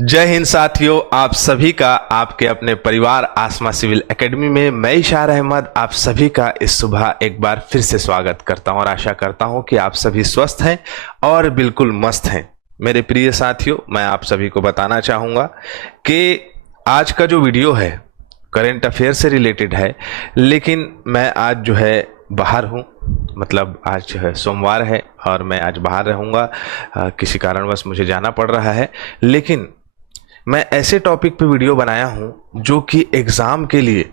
जय हिंद साथियों, आप सभी का आपके अपने परिवार आसमा सिविल एकेडमी में मैं इशार अहमद आप सभी का इस सुबह एक बार फिर से स्वागत करता हूं और आशा करता हूं कि आप सभी स्वस्थ हैं और बिल्कुल मस्त हैं। मेरे प्रिय साथियों, मैं आप सभी को बताना चाहूँगा कि आज का जो वीडियो है करेंट अफेयर से रिलेटेड है, लेकिन मैं आज जो है बाहर हूँ। मतलब आज जो है सोमवार है और मैं आज बाहर रहूँगा, किसी कारणवश मुझे जाना पड़ रहा है। लेकिन मैं ऐसे टॉपिक पे वीडियो बनाया हूं जो कि एग्ज़ाम के लिए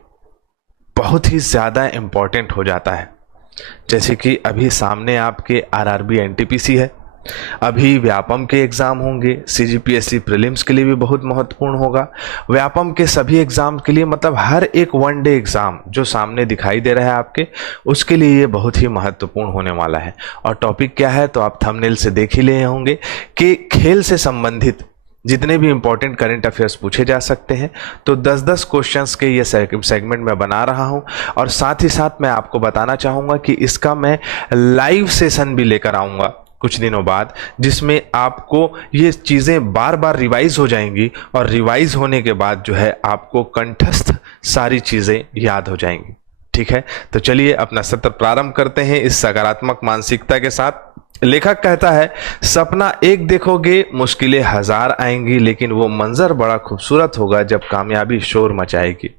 बहुत ही ज़्यादा इम्पॉर्टेंट हो जाता है। जैसे कि अभी सामने आपके आरआरबी एनटीपीसी है, अभी व्यापम के एग्ज़ाम होंगे, सीजीपीएससी प्रीलिम्स के लिए भी बहुत महत्वपूर्ण होगा। व्यापम के सभी एग्ज़ाम के लिए, मतलब हर एक वन डे एग्ज़ाम जो सामने दिखाई दे रहा है आपके, उसके लिए ये बहुत ही महत्वपूर्ण होने वाला है। और टॉपिक क्या है तो आप थंबनेल से देख ही लिए होंगे कि खेल से संबंधित जितने भी इंपॉर्टेंट करंट अफेयर्स पूछे जा सकते हैं। तो 10-10 क्वेश्चंस के ये सेगमेंट मैं बना रहा हूं और साथ ही साथ मैं आपको बताना चाहूँगा कि इसका मैं लाइव सेशन भी लेकर आऊँगा कुछ दिनों बाद, जिसमें आपको ये चीज़ें बार बार रिवाइज हो जाएंगी और रिवाइज होने के बाद जो है आपको कंठस्थ सारी चीज़ें याद हो जाएंगी। ठीक है, तो चलिए अपना सत्र प्रारंभ करते हैं इस सकारात्मक मानसिकता के साथ। लेखक कहता है, सपना एक देखोगे मुश्किलें हजार आएंगी, लेकिन वो मंजर बड़ा खूबसूरत होगा जब कामयाबी शोर मचाएगी।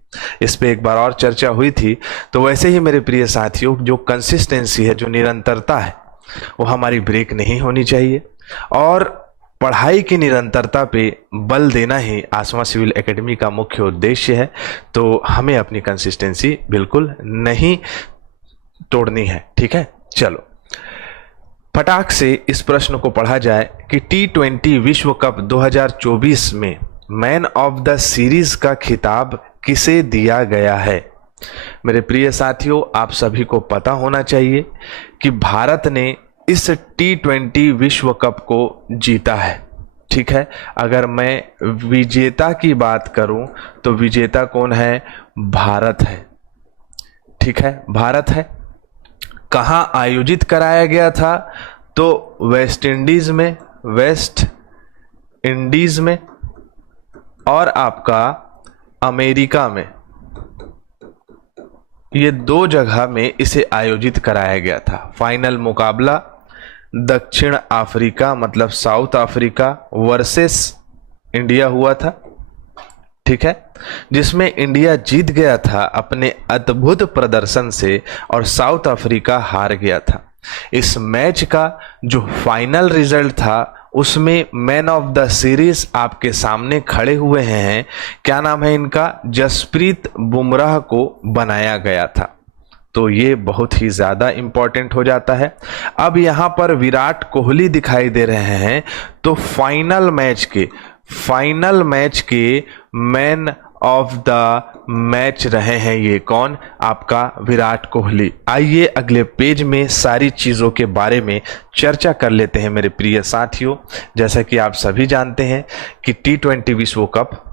इस पे एक बार और चर्चा हुई थी। तो वैसे ही मेरे प्रिय साथियों, जो कंसिस्टेंसी है, जो निरंतरता है, वो हमारी ब्रेक नहीं होनी चाहिए और पढ़ाई की निरंतरता पे बल देना ही आसमा सिविल एकेडमी का मुख्य उद्देश्य है। तो हमें अपनी कंसिस्टेंसी बिल्कुल नहीं तोड़नी है। ठीक है, चलो फटाक से इस प्रश्न को पढ़ा जाए कि T20 विश्व कप 2024 में मैन ऑफ द सीरीज का खिताब किसे दिया गया है। मेरे प्रिय साथियों, आप सभी को पता होना चाहिए कि भारत ने इस T20 विश्व कप को जीता है। ठीक है, अगर मैं विजेता की बात करूं तो विजेता कौन है? भारत है। ठीक है, भारत है। कहाँ आयोजित कराया गया था? तो वेस्ट इंडीज में और आपका अमेरिका में, ये दो जगह में इसे आयोजित कराया गया था। फाइनल मुकाबला दक्षिण अफ्रीका मतलब साउथ अफ्रीका वर्सेस इंडिया हुआ था। ठीक है, जिसमें इंडिया जीत गया था अपने अद्भुत प्रदर्शन से और साउथ अफ्रीका हार गया था। इस मैच का जो फाइनल रिजल्ट था उसमें मैन ऑफ द सीरीज आपके सामने खड़े हुए हैं, क्या नाम है इनका? जसप्रीत बुमराह को बनाया गया था। तो ये बहुत ही ज्यादा इंपॉर्टेंट हो जाता है। अब यहां पर विराट कोहली दिखाई दे रहे हैं, तो फाइनल मैच के मैन ऑफ द मैच रहे हैं ये कौन? आपका विराट कोहली। आइए अगले पेज में सारी चीज़ों के बारे में चर्चा कर लेते हैं मेरे प्रिय साथियों। जैसा कि आप सभी जानते हैं कि T20 विश्व कप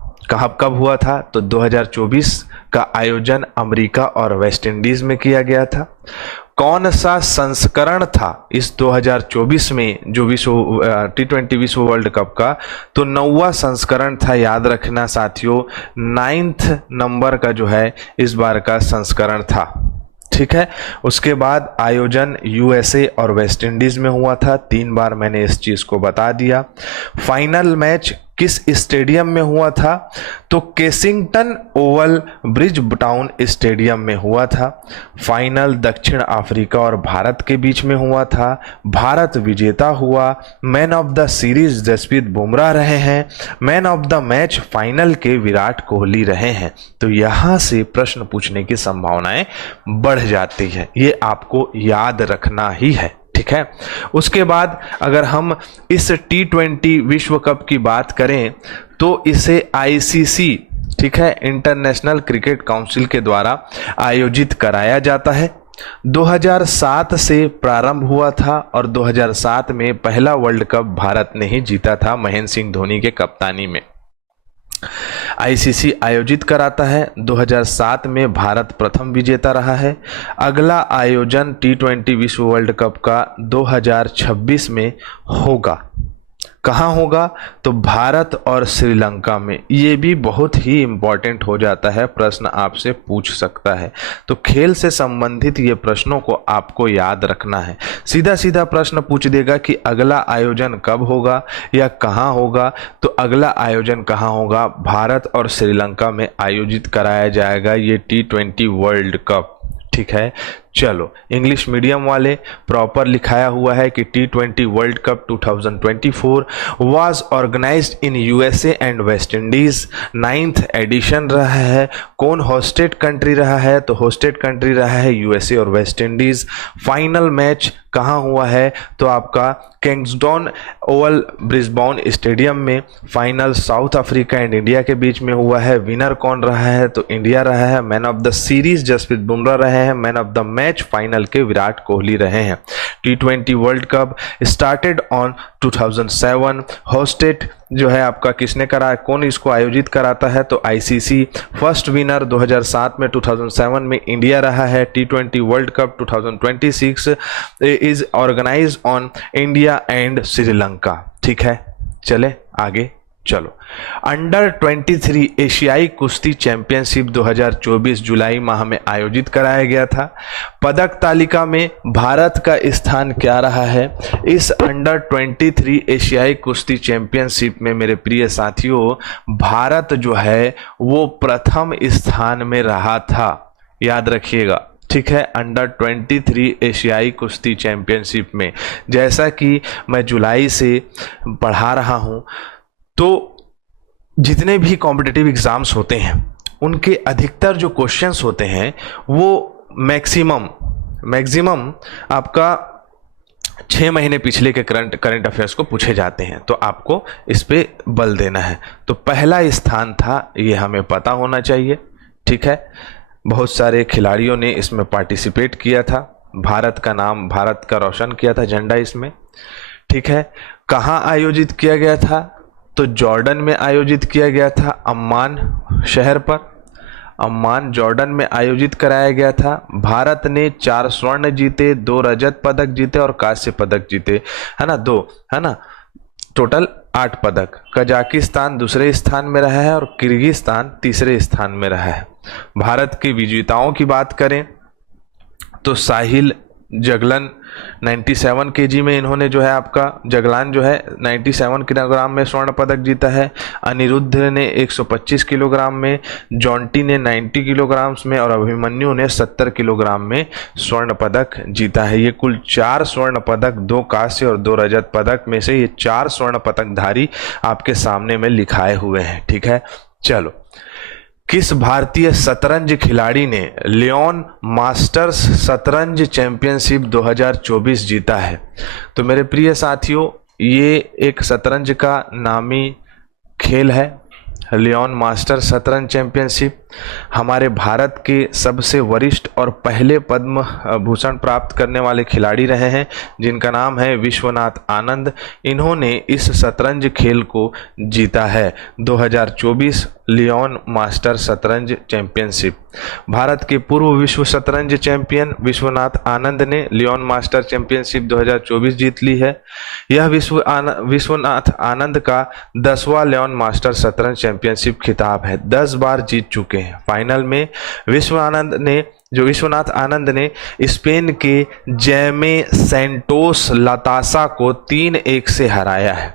कब हुआ था, तो 2024 का आयोजन अमेरिका और वेस्ट इंडीज में किया गया था। कौन सा संस्करण था इस 2024 में जो T20 विश्व वर्ल्ड कप का? तो 9वां संस्करण था। याद रखना साथियों, 9th नंबर का जो है इस बार का संस्करण था। ठीक है, उसके बाद आयोजन यूएसए और वेस्ट इंडीज में हुआ था। 3 बार मैंने इस चीज को बता दिया। फाइनल मैच किस स्टेडियम में हुआ था? तो केसिंगटन ओवल ब्रिज टाउन स्टेडियम में हुआ था। फाइनल दक्षिण अफ्रीका और भारत के बीच में हुआ था। भारत विजेता हुआ। Man of the series Jasprit Bumrah रहे हैं। Man of the match final के विराट कोहली रहे हैं। तो यहां से प्रश्न पूछने की संभावनाएं बढ़ जाती है, ये आपको याद रखना ही है। ठीक है, उसके बाद अगर हम इस T20 विश्व कप की बात करें तो इसे ICC, ठीक है, इंटरनेशनल क्रिकेट काउंसिल के द्वारा आयोजित कराया जाता है। 2007 से प्रारंभ हुआ था और 2007 में पहला वर्ल्ड कप भारत ने ही जीता था महेंद्र सिंह धोनी के कप्तानी में। ICC आयोजित कराता है। 2007 में भारत प्रथम विजेता रहा है। अगला आयोजन T20 विश्व वर्ल्ड कप का 2026 में होगा। कहाँ होगा? तो भारत और श्रीलंका में। ये भी बहुत ही इंपॉर्टेंट हो जाता है, प्रश्न आपसे पूछ सकता है। तो खेल से संबंधित ये प्रश्नों को आपको याद रखना है। सीधा सीधा प्रश्न पूछ देगा कि अगला आयोजन कब होगा या कहाँ होगा। तो अगला आयोजन कहाँ होगा? भारत और श्रीलंका में आयोजित कराया जाएगा ये T20 वर्ल्ड कप। ठीक है, चलो इंग्लिश मीडियम वाले प्रॉपर लिखाया हुआ है कि T20 world cup 2024 was organised in USA and West Indies. 9th edition रहा है। कौन होस्टेड कंट्री रहा है? तो होस्टेड कंट्री रहा है यूएसए और वेस्ट इंडीज। फाइनल मैच कहाँ हुआ है? तो आपका किंग्सडॉन ओवल ब्रिस्बेन स्टेडियम में final south Africa and India के बीच में हुआ है। विनर कौन रहा है? तो इंडिया रहा है। Man of the series Jasprit Bumrah रहे हैं। Man of the match final के विराट कोहली रहे हैं। T20 world cup started on 2007। Hosted जो है आपका किसने करा, कौन इसको आयोजित कराता है? तो आईसीसी। फर्स्ट विनर 2007 में 2007 में इंडिया रहा है। T20 world cup 2026 is organised on India and Sri Lanka. ठीक है, चले आगे चलो। अंडर 23 एशियाई कुश्ती चैंपियनशिप 2024 जुलाई माह में आयोजित कराया गया था। पदक तालिका में भारत का स्थान क्या रहा है? इस अंडर 23 एशियाई कुश्ती चैंपियनशिप में मेरे प्रिय साथियों, भारत जो है वो प्रथम स्थान में रहा था, याद रखिएगा। ठीक है, अंडर 23 एशियाई कुश्ती चैंपियनशिप में, जैसा कि मैं जुलाई से पढ़ा रहा हूं, तो जितने भी कॉम्पिटिटिव एग्जाम्स होते हैं उनके अधिकतर जो क्वेश्चंस होते हैं वो मैक्सिमम आपका 6 महीने पिछले के करंट अफेयर्स को पूछे जाते हैं। तो आपको इस पे बल देना है। तो पहला स्थान था, ये हमें पता होना चाहिए। ठीक है, बहुत सारे खिलाड़ियों ने इसमें पार्टिसिपेट किया था। भारत का नाम, भारत का रोशन किया था झंडा इसमें। ठीक है, कहाँ आयोजित किया गया था? तो जॉर्डन में आयोजित किया गया था, अम्मान शहर पर। अम्मान जॉर्डन में आयोजित कराया गया था। भारत ने 4 स्वर्ण जीते, 2 रजत पदक जीते और कांस्य पदक जीते, है ना, 2, है ना, टोटल 8 पदक। कजाकिस्तान दूसरे स्थान में रहा है और किर्गिस्तान तीसरे स्थान में रहा है। भारत के विजेताओं की बात करें तो साहिल जगलन 97 केजी में इन्होंने जो है आपका जगलान जो है 97 किलोग्राम में स्वर्ण पदक जीता है। अनिरुद्ध ने 125 किलोग्राम में, जॉन्टी ने 90 किलोग्राम में और अभिमन्यु ने 70 किलोग्राम में स्वर्ण पदक जीता है। ये कुल 4 स्वर्ण पदक, 2 कांस्य और 2 रजत पदक में से ये 4 स्वर्ण पदकधारी आपके सामने में लिखाए हुए हैं। ठीक है, चलो। किस भारतीय शतरंज खिलाड़ी ने लियोन मास्टर्स शतरंज चैंपियनशिप 2024 जीता है? तो मेरे प्रिय साथियों, ये एक शतरंज का नामी खेल है, लियोन मास्टर शतरंज चैंपियनशिप। हमारे भारत के सबसे वरिष्ठ और पहले पद्म भूषण प्राप्त करने वाले खिलाड़ी रहे हैं, जिनका नाम है विश्वनाथ आनंद। इन्होंने इस शतरंज खेल को जीता है, 2024 लियोन मास्टर शतरंज चैंपियनशिप। भारत के पूर्व विश्व शतरंज चैंपियन विश्वनाथ आनंद ने लियोन मास्टर चैंपियनशिप 2024 जीत ली है। यह विश्वनाथ आनंद का 10वां लियोन मास्टर शतरंज चैंपियनशिप खिताब है, 10 बार जीत चुके हैं। फाइनल में विश्वनाथ आनंद ने स्पेन के जैमे सेंटोस लातासा को 3-1 से हराया है।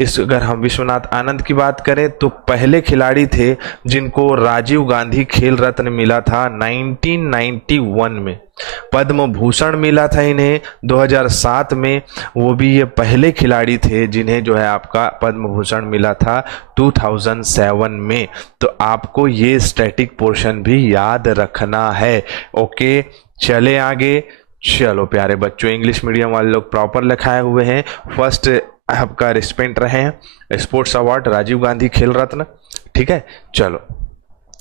अगर हम विश्वनाथ आनंद की बात करें तो पहले खिलाड़ी थे जिनको राजीव गांधी खेल रत्न मिला था 1991 में। पद्म भूषण मिला था इन्हें 2007 में, वो भी ये पहले खिलाड़ी थे जिन्हें जो है आपका पद्म भूषण मिला था 2007 में। तो आपको ये स्टैटिक पोर्शन भी याद रखना है। ओके, चले आगे। चलो प्यारे बच्चों, इंग्लिश मीडियम वाले लोग प्रॉपर लिखाए हुए हैं। फर्स्ट आपका रिस्पेक्ट रहे हैं स्पोर्ट्स अवार्ड राजीव गांधी खेल रत्न। ठीक है, चलो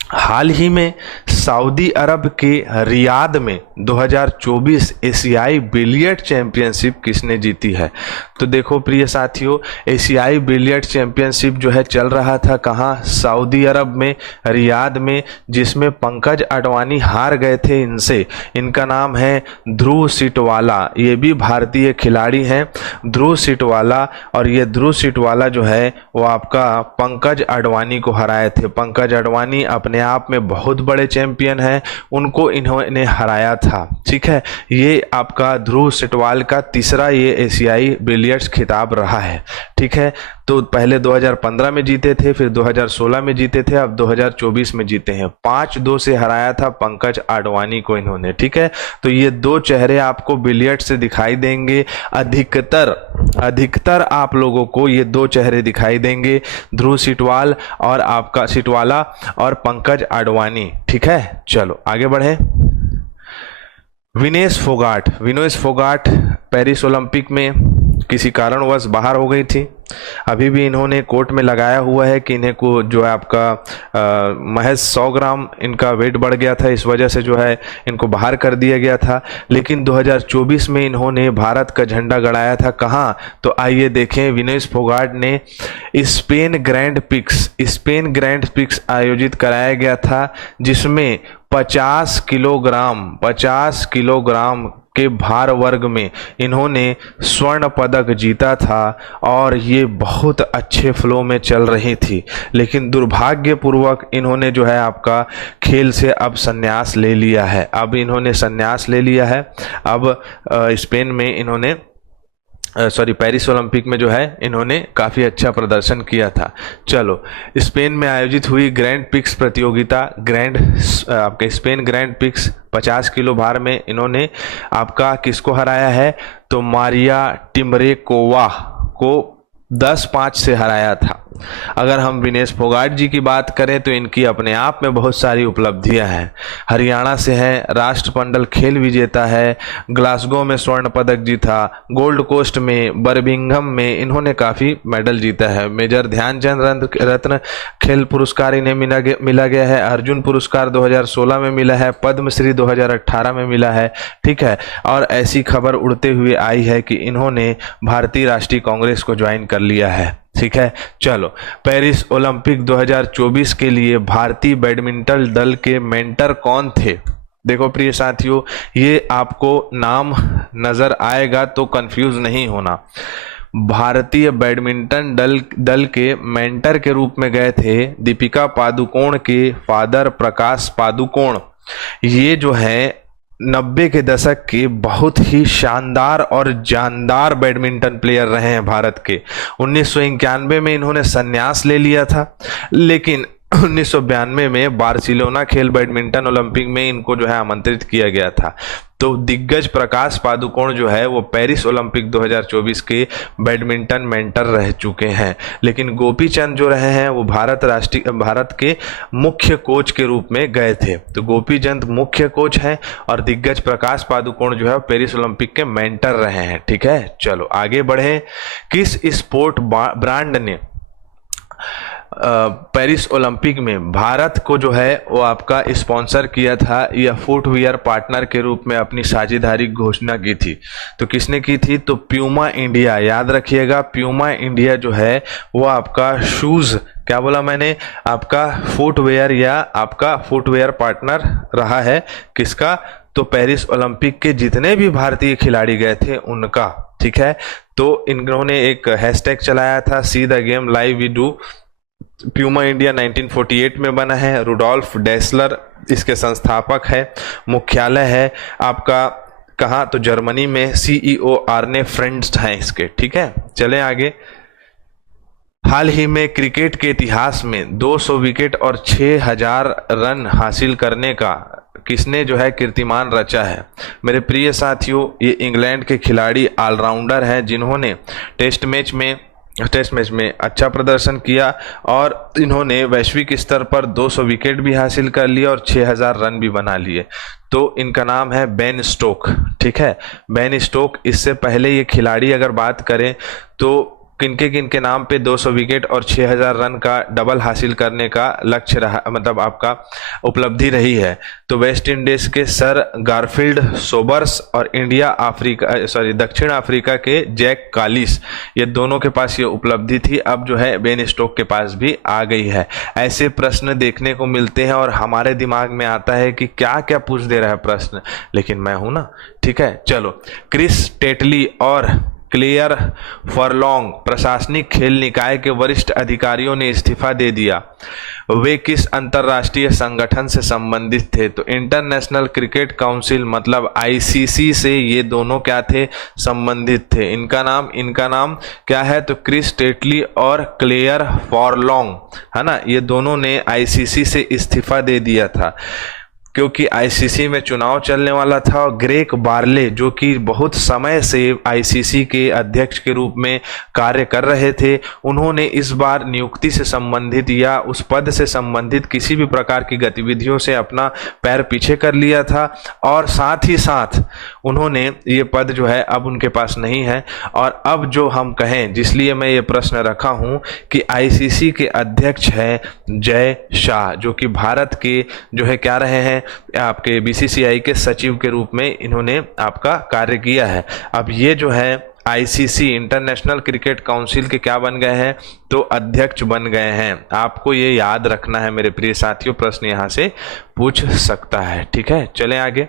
हाल ही में सऊदी अरब के रियाद में 2024 एशियाई बिलियर्ड चैंपियनशिप किसने जीती है? तो देखो प्रिय साथियों, एशियाई बिलियर्ड चैंपियनशिप जो है चल रहा था कहाँ? सऊदी अरब में, रियाद में, जिसमें पंकज अडवाणी हार गए थे इनसे। इनका नाम है ध्रुव सिटवाला, ये भी भारतीय खिलाड़ी हैं, ध्रुव सिटवाला। और ये ध्रुव सिटवाला जो है वो आपका पंकज अडवाणी को हराए थे। पंकज अडवाणी अपने आप में बहुत बड़े चैंपियन हैं, उनको इन्होंने हराया था। ठीक है, ये आपका ध्रुव सिटवाल का तीसरा ये एशियाई बिलियर्ड्स खिताब रहा है। ठीक है, तो पहले 2015 में जीते थे, फिर 2016 में जीते थे, अब 2024 में जीते हैं। 5-2 से हराया था पंकज अडवाणी को इन्होंने। ठीक है, तो ये दो चेहरे आपको बिलियर्ड से दिखाई देंगे। अधिकतर आप लोगों को ये दो चेहरे दिखाई देंगे, ध्रुव सिटवाल और आपका सिटवाला और पंकज अडवाणी। ठीक है, चलो आगे बढ़े। विनेश फोगाट पेरिस ओलंपिक में किसी कारणवश बाहर हो गई थी। अभी भी इन्होंने कोर्ट में लगाया हुआ है कि इन्हें को जो है आपका महज 100 ग्राम इनका वेट बढ़ गया था, इस वजह से जो है इनको बाहर कर दिया गया था। लेकिन 2024 में इन्होंने भारत का झंडा गड़ाया था कहाँ? तो आइए देखें, विनेश फोगाट ने स्पेन ग्रैंड पिक्स आयोजित कराया गया था, जिसमें 50 किलोग्राम के भार वर्ग में इन्होंने स्वर्ण पदक जीता था और ये बहुत अच्छे फ्लो में चल रही थी। लेकिन दुर्भाग्यपूर्वक इन्होंने जो है आपका खेल से अब संन्यास ले लिया है। अब स्पेन में इन्होंने पेरिस ओलंपिक में जो है इन्होंने काफ़ी अच्छा प्रदर्शन किया था। चलो, स्पेन में आयोजित हुई ग्रैंड पिक्स प्रतियोगिता, आपके स्पेन ग्रैंड पिक्स 50 किलो भार में इन्होंने आपका किसको हराया है? तो मारिया टिमरेकोवा को 10-5 से हराया था। अगर हम विनेश फोगाट जी की बात करें तो इनकी अपने आप में बहुत सारी उपलब्धियां हैं। हरियाणा से हैं, राष्ट्रमंडल खेल विजेता है, ग्लासगो में स्वर्ण पदक जीता, गोल्ड कोस्ट में, बर्मिंघम में इन्होंने काफ़ी मेडल जीता है। मेजर ध्यानचंद रत्न खेल पुरस्कार इन्हें मिला गया है, अर्जुन पुरस्कार 2016 में मिला है, पद्मश्री 2018 में मिला है। ठीक है, और ऐसी खबर उड़ते हुए आई है कि इन्होंने भारतीय राष्ट्रीय कांग्रेस को ज्वाइन कर लिया है। ठीक है, चलो, पेरिस ओलंपिक 2024 के लिए भारतीय बैडमिंटन दल के मेंटर कौन थे? देखो प्रिय साथियों, ये आपको नाम नजर आएगा तो कंफ्यूज नहीं होना। भारतीय बैडमिंटन दल के मेंटर के रूप में गए थे दीपिका पादुकोण के फादर प्रकाश पादुकोण। ये जो है 90 के दशक के बहुत ही शानदार और जानदार बैडमिंटन प्लेयर रहे हैं भारत के। 1991 में इन्होंने संन्यास ले लिया था, लेकिन 1992 में बार्सिलोना खेल बैडमिंटन ओलंपिक में इनको जो है आमंत्रित किया गया था। तो दिग्गज प्रकाश पादुकोण जो है वो पेरिस ओलंपिक 2024 के बैडमिंटन मेंटर रह चुके हैं। लेकिन गोपी चंद जो रहे हैं वो भारत के मुख्य कोच के रूप में गए थे। तो गोपी चंद मुख्य कोच हैं और दिग्गज प्रकाश पादुकोण जो है पेरिस ओलंपिक के मेंटर रहे हैं। ठीक है, चलो आगे बढ़े। किस स्पोर्ट ब्रांड ने पेरिस ओलंपिक में भारत को जो है वो आपका स्पॉन्सर किया था या फुटवियर पार्टनर के रूप में अपनी साझेदारी घोषणा की थी? तो किसने की थी? तो प्यूमा इंडिया। याद रखिएगा, प्यूमा इंडिया जो है वो आपका शूज, क्या बोला मैंने, आपका फुटवेयर या आपका फुटवेयर पार्टनर रहा है। किसका? तो पेरिस ओलंपिक के जितने भी भारतीय खिलाड़ी गए थे उनका। ठीक है, तो इन्होंने एक हैशटैग चलाया था, see the game live we do. Puma India 1948 में बना है। रुडोल्फ डेसलर इसके संस्थापक है। मुख्यालय है आपका कहाँ? तो जर्मनी में। CEO आर्ने फ्रेंड्स हैं इसके। ठीक है, चलें आगे। हाल ही में क्रिकेट के इतिहास में 200 विकेट और 6000 रन हासिल करने का किसने जो है कीर्तिमान रचा है? मेरे प्रिय साथियों, ये इंग्लैंड के खिलाड़ी ऑलराउंडर हैं जिन्होंने टेस्ट मैच में अच्छा प्रदर्शन किया और इन्होंने वैश्विक स्तर पर 200 विकेट भी हासिल कर लिया और 6000 रन भी बना लिए। तो इनका नाम है बेन स्टोक। ठीक है, बेन स्टोक। इससे पहले ये खिलाड़ी अगर बात करें तो किनके किनके नाम पे 200 विकेट और 6000 रन का डबल हासिल करने का लक्ष्य रहा, मतलब आपका उपलब्धि रही है। तो वेस्ट इंडीज के सर गारफील्ड सोबर्स और दक्षिण अफ्रीका के जैक कालिस, ये दोनों के पास ये उपलब्धि थी। अब जो है बेन स्टोक के पास भी आ गई है। ऐसे प्रश्न देखने को मिलते हैं और हमारे दिमाग में आता है कि क्या क्या पूछ दे रहा है प्रश्न, लेकिन मैं हूं ना, ठीक है। चलो, क्रिस टेटली और क्लेयर फरलॉन्ग प्रशासनिक खेल निकाय के वरिष्ठ अधिकारियों ने इस्तीफा दे दिया। वे किस अंतर्राष्ट्रीय संगठन से संबंधित थे? तो इंटरनेशनल क्रिकेट काउंसिल मतलब आईसीसी से ये दोनों क्या थे? संबंधित थे। इनका नाम क्या है? तो क्रिस टेटली और क्लेयर फॉरलॉन्ग, है ना, ये दोनों ने आईसीसी से इस्तीफा दे दिया था क्योंकि आईसीसी में चुनाव चलने वाला था। और ग्रेग बार्ले, जो कि बहुत समय से आईसीसी के अध्यक्ष के रूप में कार्य कर रहे थे, उन्होंने इस बार नियुक्ति से संबंधित या उस पद से संबंधित किसी भी प्रकार की गतिविधियों से अपना पैर पीछे कर लिया था। और साथ ही साथ उन्होंने ये पद जो है अब उनके पास नहीं है। और अब जो हम कहें, जिसलिए मैं ये प्रश्न रखा हूं कि आईसीसी के अध्यक्ष हैं जय शाह, जो कि भारत के जो है क्या रहे हैं, आपके बीसीसीआई के सचिव के रूप में इन्होंने आपका कार्य किया है। अब ये जो है आईसीसी इंटरनेशनल क्रिकेट काउंसिल के क्या बन गए हैं? तो अध्यक्ष बन गए हैं। आपको ये याद रखना है मेरे प्रिय साथियों, प्रश्न यहाँ से पूछ सकता है, ठीक है। चलें आगे।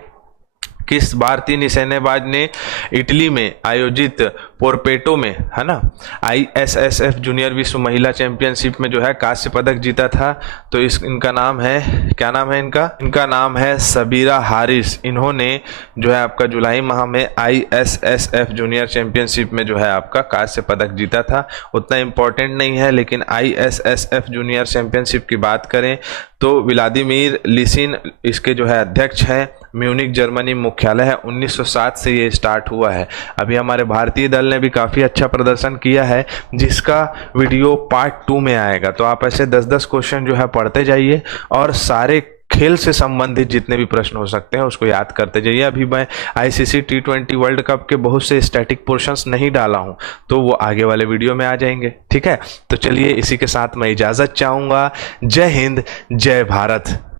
किस भारतीय निशानेबाज ने इटली में आयोजित पोरपेटो में, है ना, आईएसएसएफ जूनियर विश्व महिला चैंपियनशिप में जो है कांस्य पदक जीता था? तो इनका नाम है, क्या नाम है इनका नाम है सबीरा हारिस। इन्होंने जो है आपका जुलाई माह में आईएसएसएफ जूनियर चैंपियनशिप में जो है आपका कांस्य पदक जीता था। उतना इंपॉर्टेंट नहीं है, लेकिन आईएसएसएफ जूनियर चैंपियनशिप की बात करें तो व्लादिमीर लिसिन इसके जो है अध्यक्ष हैं। म्यूनिक जर्मनी मुख्यालय है। 1907 से ये स्टार्ट हुआ है। अभी हमारे भारतीय दल ने भी काफ़ी अच्छा प्रदर्शन किया है, जिसका वीडियो पार्ट 2 में आएगा। तो आप ऐसे 10-10 क्वेश्चन जो है पढ़ते जाइए और सारे खेल से संबंधित जितने भी प्रश्न हो सकते हैं उसको याद करते जाइए। अभी मैं आईसीसी T20 वर्ल्ड कप के बहुत से स्टैटिक पोर्शंस नहीं डाला हूं, तो वो आगे वाले वीडियो में आ जाएंगे, ठीक है। तो चलिए, इसी के साथ मैं इजाज़त चाहूँगा। जय हिंद, जय भारत।